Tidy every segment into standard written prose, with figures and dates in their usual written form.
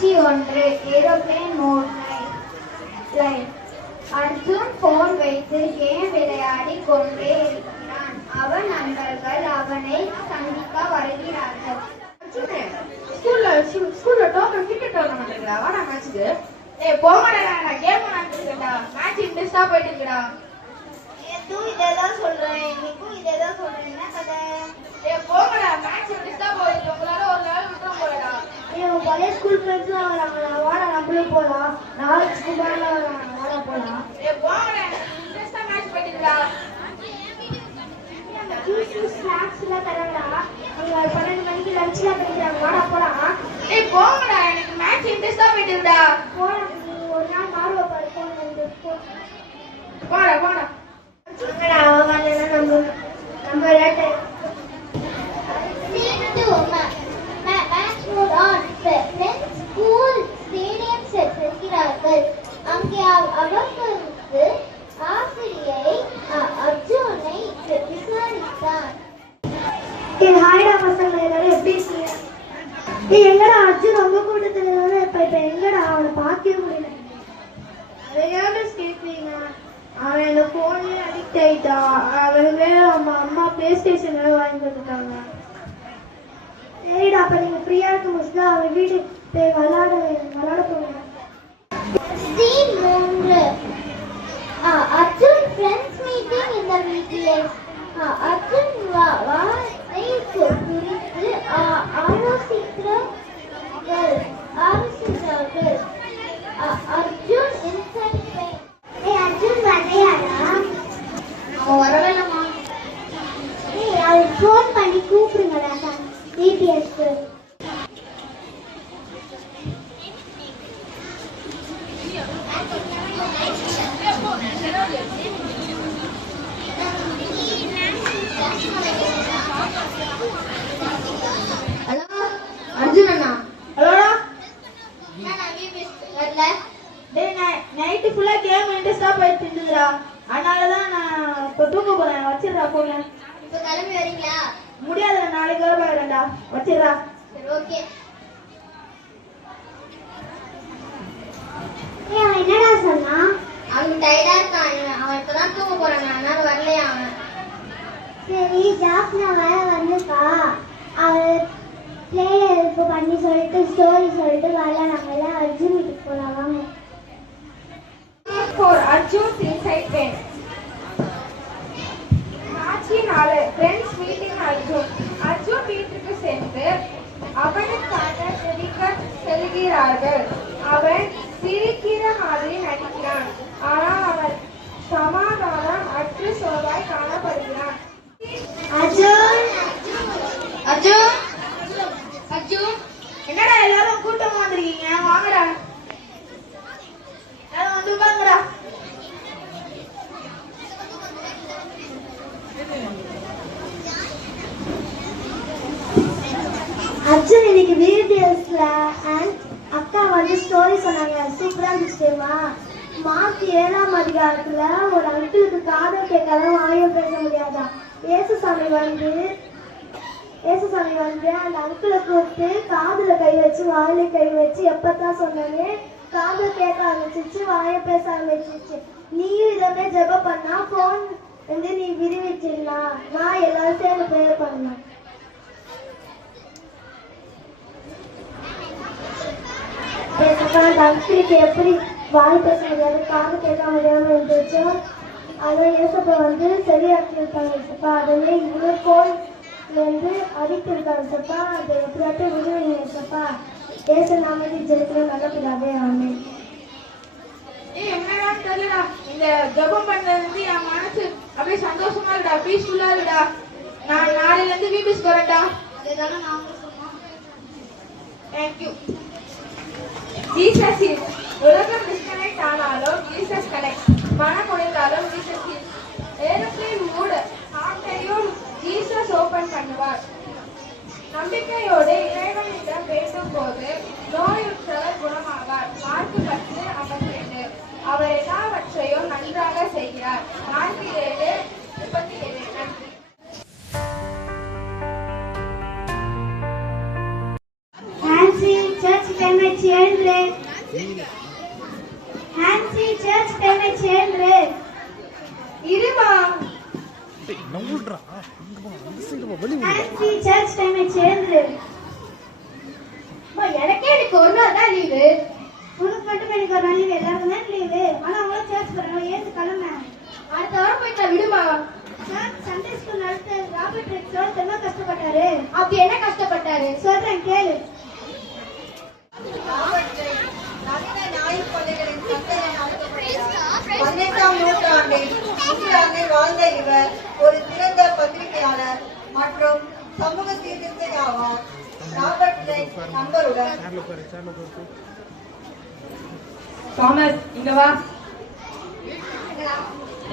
காட்சி 1. Aeroplane mode line. Arjun phone வைத்து game விளையாடி கொண்டே இருக்கிறான். அவன் நண்பர்கள் அவனை சந்திக்க வருகிறார்கள். ஸ்கூல்ல கிரிக்கெட் டோர்னமெண்ட் வாடா மேட்ச்க்கு. போங்கடா, நான் கேம் விளையாண்டுட்டேன்டா. மேட்ச் இன்ட்ரெஸ்டா போயிட்டு இருக்குடா. இதேதான் சொல்றேன், இன்னைக்கும் இதேதான் சொல்றேன். என்ன கதை? போங்கடா, மேட்ச் இன்ட்ரெஸ்டா போயிட்டு உங்களால ஒரு நாள் விட்டுற போறடா. பழைய ஸ்கூல் ஃப்ரெண்ட்ஸ்லாம் வராங்களா? வாடா நம்மளும் போலாம். நாளைக்கு ஸ்கூல்ல வாடா போலாம். போங்கடா, இன்ட்ரெஸ்டா மேட்ச் போயிட்டு இருக்குடா. ஸ்நாக்ஸ்லாம் தரடா. அவங்க 12 மணிக்கு லஞ்ச்லாம் பண்ணிக்கிறாங்க. வாடா போலாம். போங்கடா, எனக்கு மேட்ச் இன்ட்ரெஸ்டா போயிட்டு இருக்குடா. போடா, ஒரு நாள் மாறுவ பாரு. போடா போடா. நம்ம லேட் ஸ்கூல் ஸ்டேடியம் சென்றிருக்கிறார்கள். அங்கே அவர்களுக்கு ஆசிரியை அர்ஜுனை விசாரித்தார். ஹாய்டா பசங்க, எல்லாரும் எப்படி இருக்கீங்க? எங்கடா அர்ஜுன் உங்க கூட்டத்துல இப்ப எங்கடா அவனை பார்க்கவே முடியல. கேட்பீங்க, அவன் இந்த போன்லயே அடிக்ட் ஆயிட்டான். அவங்களே அம்மா பிளே ஸ்டேஷன் வாங்கி கொடுத்துட்டாங்க. சரிடா, அப்ப நீங்க ஃப்ரீயா இருக்க முடிச்சுதா அவன் வீடு போய் விளையாட போங்க. Scene 3. Arjun friends meeting in the VTS. Arjun வாரை குறித்து ஆலோசிக்கிறார்கள். Arjun inside pain. அர்ஜுன் வரையாடா? அவன் வரவேலமா? அவன் ஃபோன் பண்ணி கூப்பிடுங்கடா டிபிஎஸ்க்கு. ஹலோ அர்ஜுன் அண்ணா. ஹலோடா. வரல. நைட்டு ஃபுல்லா கேம் இன்ட்ரெஸ்டா போயிட்டு இருந்துடா. அதனாலதான் நான் இப்ப தூங்க போறேன். வச்சிடுறா போங்க. இப்ப கிளம்பி வரீங்களா? முடியாதுடா, நாளைக்கு வர போயிடுறேன்டா. வச்சிடுறா. சரி, ஓகே. அவன் என்னடா சொன்னா? அவன் டயர்டா இருக்கான். அவன் இப்பதான் தூங்க போறான். அதனால வரலையா அவன்? சரி, ஜாப்னா வேற வந்துக்கா. அவன் பிளேயர் இப்போ பண்ணி சொல்லிட்டு ஸ்டோரி சொல்லிட்டு வரல. நம்ம எல்லாம் அர்ஜுன் வீட்டுக்கு போலாம் வாங்க. For Arjun's inside pain. காட்சி 4. Friends meeting Arjun. அர்ஜுன் வீட்டுக்கு சென்று அவனுக்காக செதுக்க செல்கிறார்கள். அவன் சிரிக்கிற மாதிரி நடிக்கிறான். ஆனால் அவன் சமாதானம் அற்று சோர்வாய் காணப்படுகிறான். அர்ஜுன் அர்ஜுன் அர்ஜுன், என்னடா எல்லாரும் கூட்டமா வந்திருக்கீங்க? வாங்கடா, எல்லாரும் வந்து உட்காருங்கடா. அர்ஜுன் இன்னைக்கு வீடியோஸ்ல அக்கா வந்து ஸ்டோரி சொன்னாங்க. சூப்பரா இருந்துச்சுமா. மார்க் 7ஆம் அதிகாரத்துல ஒரு அங்கிளுக்கு காதல் கேட்காத வாயும் பேச முடியாதா. ஏசுசாமி வந்து அந்த அங்கிளை கூப்பிட்டு காதுல கை வச்சு வாயில கை வச்சு எப்பதான் சொன்னாங்க காதல் கேட்க ஆரம்பிச்சிச்சு, வாய பேச ஆரம்பிச்சிச்சு. நீயும் இதமே ஜெபம் பண்ணா போன் வந்து நீ விரிவிச்சிடலாம். நான் எல்லாரும் சேர்ந்து ப்ரேயர் பண்ணேன். அங்கிளுக்கு எப்படி வாய் பேச முடியாது, காது கேட்க முடியாம இருந்துச்சோ அதை ஏசப்பா வந்து சரியாக்கி இருக்காங்க சப்பா. அதுவே இவ்வளவு போன் வந்து அடிக்ட் இருக்காங்க சப்பா. அதை எப்படியாட்டும் விடுவீங்க சப்பா. ஏச நாமதி ஜெயிக்கிற நல்லபடியாவே ஆமே. என்னடா தெரியலடா, இந்த ஜெபம் பண்றது வந்து என் மனசு அப்படியே சந்தோஷமா இருக்குடா, பீஸ்ஃபுல்லா இருக்குடா. நான் நாளையில இருந்து வீபிஸ் வரேன்டா. அதுதானே நாங்க சொன்னோம். தேங்க்யூ. Jesus is. உலகம் டிஸ்கனெக்ட் ஆனாலும் ஜீசஸ் கனெக்ட். மனம் முடிந்தாலும் ஜீசஸ் இஸ். ஏரோப்ளேன் மூட் ஆஃப்டரையும் ஜீசஸ் ஓபன் பண்ணுவார். நம்பிக்கையோடு இறைவனிடம் வேண்டும் போது நோயுற்றவர் குணமாவார். மார்க் 10:52. அவர் எல்லாவற்றையும் நன்றாக செய்கிறார். 4:37. நன்றி. Nancy, church time at children. Fancy church time children. இருமா. Fancy church time children. எனக்கே இன்னைக்கு ஒரு நாள் தான் லீவு. உனக்கு மட்டும் எனக்கு ஒரு நாள் லீவு, எல்லாருக்கும் தான் லீவு. ஆனா அவங்கள சர்ச் போறாங்க, ஏன் கிளம்ப? அடுத்த வாரம் போயிட்டா விடுமா. சண்டே ஸ்கூல் நடத்த ராபர்ட் ரெட் சார் என்ன கஷ்டப்பட்டாரு? அப்படி என்ன கஷ்டப்பட்டாரு? சொல்றேன் கேளு. நவீன ஞாயிறு பள்ளிகளின் சந்தையில் 18ஆம் நூற்றாண்டில் இங்கிலாந்தில் வாழ்ந்த இவர் ஒரு சிறந்த பத்திரிகையாளர் மற்றும் சமூக சீர்திருத்தி ஆவார். ராபர்ட் ரெட் நண்பருடன் தாமஸ் இங்க வா.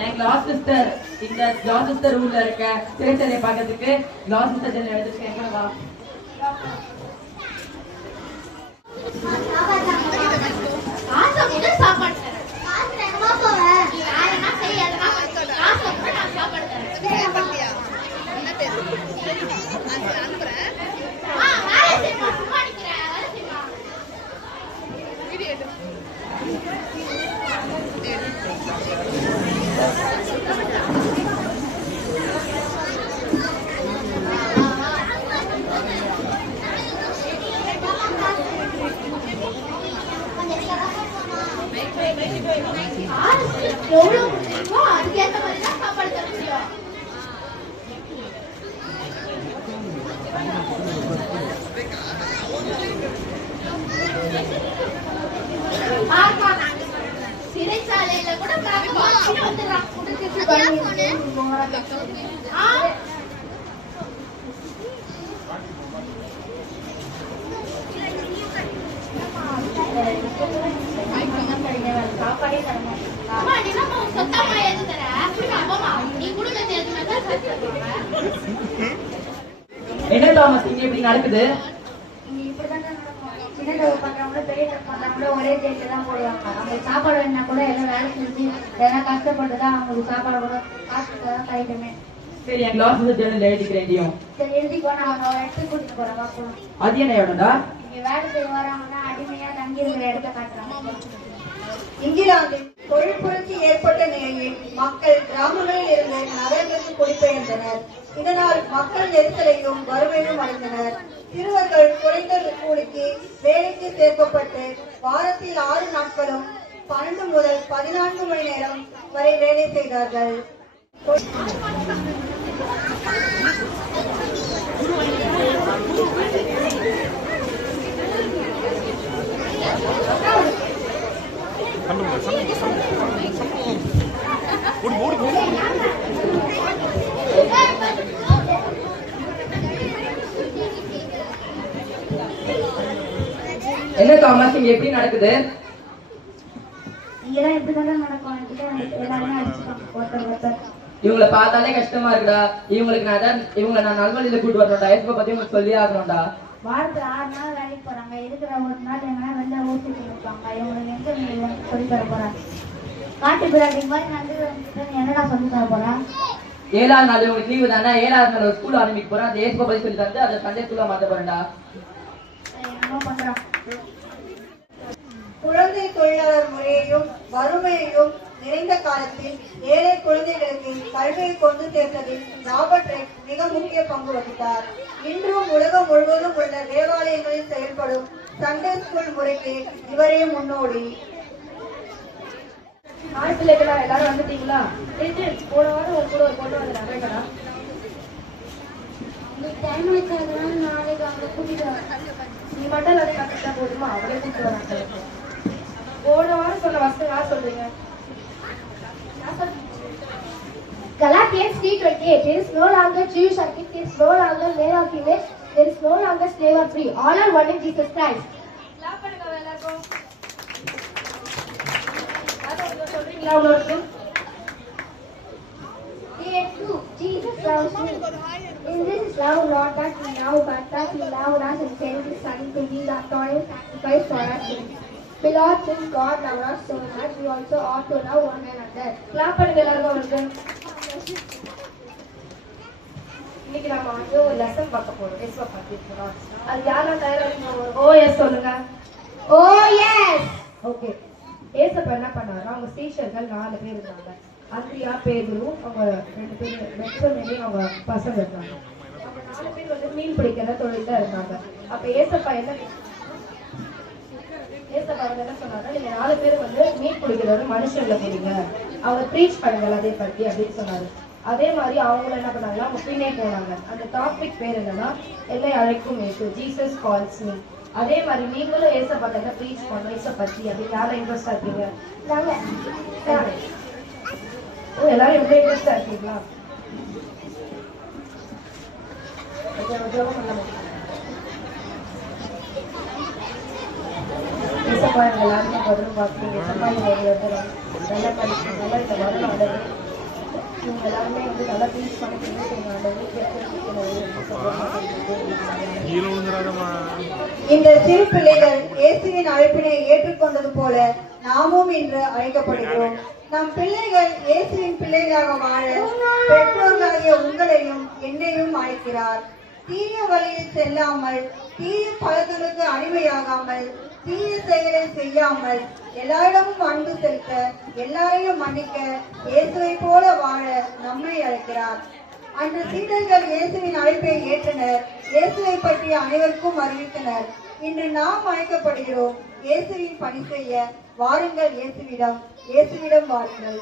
என் கிளாஸ் சிஸ்டர் இந்த கிளாஸ் சிஸ்டர் ரூம்ல இருக்க சிறைச்சாலையை பார்க்கறதுக்கு கிளாஸ் சிஸ்டர் ஜெனரல் எடுத்துருக்கேன். எங்க வா. எவ்வளவு முடியுமோ அதுக்கேற்ற மாதிரி தான் சாப்பாடு தர முடியும். சிறைச்சாலையில கூட வந்துடுறான். சாப்பாடே தரணும். என்ன தாமஸ் இங்க இப்படி நடக்குது? சின்ன தப்பு பண்றவங்கள பெரிய தப்பு பண்றவங்கள ஒரே தேதியில தான் போடுவாங்க. அவங்க சாப்பாடு வேணா கூட எல்லாம் வேலை செஞ்சு எல்லாம் கஷ்டப்பட்டு தான் அவங்களுக்கு சாப்பாடு கூட காசு தான் கைட்டுமே. சரி என் கிளாஸ் சிஸ்டர் ஜெனரல் எழுதிக்கிறேன். சரி எழுதிக்கோ, நான் அவங்க ஒரு இடத்துக்கு கூட்டிட்டு போறேன். பார்ப்போம். அது என்ன இடம்டா? இங்க வேலை செய்ய வராங்கன்னா அடிமையா தங்கி இருக்கிற இடத்த காட்டுறாங்க. இங்கிலாந்தில் தொழில் புரட்சி ஏற்பட்ட நிலையில் மக்கள் கிராமங்களில் இருந்து நகரங்களுக்கு குடிபெயர்ந்தனர். இதனால் மக்கள் நெரிசலையும் வறுமையும் அடைந்தனர். சிறுவர்கள் குறைந்த கூலிக்கு வேலைக்கு சேர்க்கப்பட்டு வாரத்தில் 6 நாட்களும் 12 முதல் 14 மணி நேரம் வரை வேலை செய்தார்கள். என்ன தாமஸ் இங்க எப்படி நடக்குது? இங்கெல்லாம் இப்படிதான் நடக்கும். எல்லாருமே அடிச்சுப்பாங்க ஒருத்தர். இவங்களை பார்த்தாலே கஷ்டமா இருக்குடா. இவங்களை நான் நல்வழியில கூட்டு வரணும்டா. எதுக்கு பத்தி உங்களுக்கு சொல்லி ஆகணும்டா. வாரத்துல 6 நாள் வேலைக்கு போறாங்க. இருக்கிற ஒரு நாள் எங்கன்னா வெளில ஊசி இருப்பாங்க. இவங்களுக்கு எங்க சொல்லி தர போறாங்க? காட்டு பிராடி மாதிரி நடந்து என்னடா சொல்லி தர போறேன்? 7ஆவது நாள் உங்களுக்கு லீவு தானே. 7ஆவது நாள் ஒரு ஸ்கூல் ஆரம்பிக்க போறேன். அந்த ஏசுக்கு பத்தி சொல்லி தந்து அதை சண்டே ஸ்கூலா மாத்த போறேன்டா. என்னமோ பண்றான். குழந்தை தொழிலாளர் முறையையும் வறுமையையும் நிறைந்த காலத்தில் ஏழை குழந்தைகளுக்கு கல்வியை கொண்டு சேர்த்ததில் ராபர்ட் ரெட் மிக முக்கிய பங்கு வகித்தார். இன்றும் உலகம் முழுவதும் உள்ள தேவாலயங்களில் செயல்படும் சண்டே ஸ்கூல் முறைக்கு இவரே முன்னோடி. ஆண் பிள்ளைகளா எல்லாரும் வந்துட்டீங்களா? போன வாரம் ஒரு கூட ஒரு பொண்ணு வந்து நகைக்கடா. டைம் வச்சாங்கன்னா நாளைக்கு அவங்க கூட்டிட்டு வர. நீ மட்டும் அதை கத்துட்டா போதுமா? அவளே கூப்பிட்டு வராங்க. போன வாரம் சொன்ன வசதியா சொல்றீங்க. Galatians 3:28. There is no longer Jewish or Greek, there is no longer male or female, there is no longer slave or free. All are one in Jesus Christ. Clap பண்ணுங்க எல்லாரும். அது சொல்றீங்களா உங்களுக்கு? There too, Jesus loves me. In this is love, not that we love, but that he loved us and sent his Son to be the atoning sacrifice for our sins. Beloved, since God loved us so much, we also ought to love one another. Clap பண்ணுங்க எல்லாரும் உங்களுக்கு. இன்னைக்கு நாம வந்து ஒரு lesson பார்க்க போறோம். S பார்க்க போறோம். அது யாரெல்லாம் தயாரா இருக்கீங்க? ஓ எஸ் சொல்லுங்க. ஓ எஸ். ஓகே. ஏசப்பா என்ன பண்ணாருன்னா அவங்க சீஷர்கள் 4 பேர் இருந்தாங்க. அந்திரியா, பேதுரு, அவங்க 2 பேர் பெட்ரோனேலி, அவங்க பசங்க இருந்தாங்க. அவங்க 4 பேர் வந்து மீன் பிடிக்கிற தொழில இருந்தாங்க. அப்ப ஏசப்பா வந்து என்ன சொன்னாங்க, நீங்க 4 பேர் வந்து மீன் பிடிக்கிறவங்க மனுஷங்களை பிடிங்க, அவங்க ப்ரீச் பண்ணுங்க அதே பத்தி அப்படின்னு சொன்னாரு. அதே மாதிரி அவங்களும் என்ன பண்ணாங்கன்னா அவங்க பின்னே போனாங்க. அந்த டாபிக் பேர் என்னன்னா என்னை அழைக்கும் இயேசு, ஜீசஸ் கால்ஸ் மீ. அதே மாதிரி நீங்களும் ஏசப்பா என்ன ப்ரீச் பண்ணணும் ஏச பத்தி அப்படின்னு யாரும் இன்ட்ரெஸ்டா இருக்கீங்க? நாங்க எல்லாரும் எவ்வளவு இன்ட்ரெஸ்டா இருக்கீங்களா? ஏசப்பா எங்க எல்லாருமே பதிலும் பார்க்குறீங்க. ஏசப்பா நீங்க நல்லா படிச்சு நல்லா இந்த வரணும் ஆண்டவரே. இவங்க எல்லாருமே வந்து நல்லா ப்ரீச் பண்ணிக்கிறீங்க இந்த சிறு பிள்ளைகள் இயேசுவின் அழைப்பினை ஏற்றுக்கொண்டது போல நாமும் இன்று அழைக்கப்படுகிறோம். நம் பிள்ளைகள் இயேசுவின் பிள்ளைகளாக வாழ பெற்றோர்களாகிய உங்களையும் என்னையும் அழைக்கிறார். தீய வழியில் செல்லாமல், தீய பழக்கங்களுக்கு அடிமையாகாமல், தீய செயலை செய்யாமல், எல்லாரிடமும் அன்பு செலுத்த, எல்லாரையும் மன்னிக்க, இயேசுவை போல வாழ நம்மை அழைக்கிறார். அன்று சீடர்கள் இயேசுவின் அழைப்பை ஏற்றனர், இயேசுவை பற்றி அனைவருக்கும் அறிவித்தனர். இன்று நாம் அழைக்கப்படுகிறோம் இயேசுவின் பணி செய்ய. வாருங்கள் இயேசுவிடம், இயேசுவிடம் வாருங்கள்.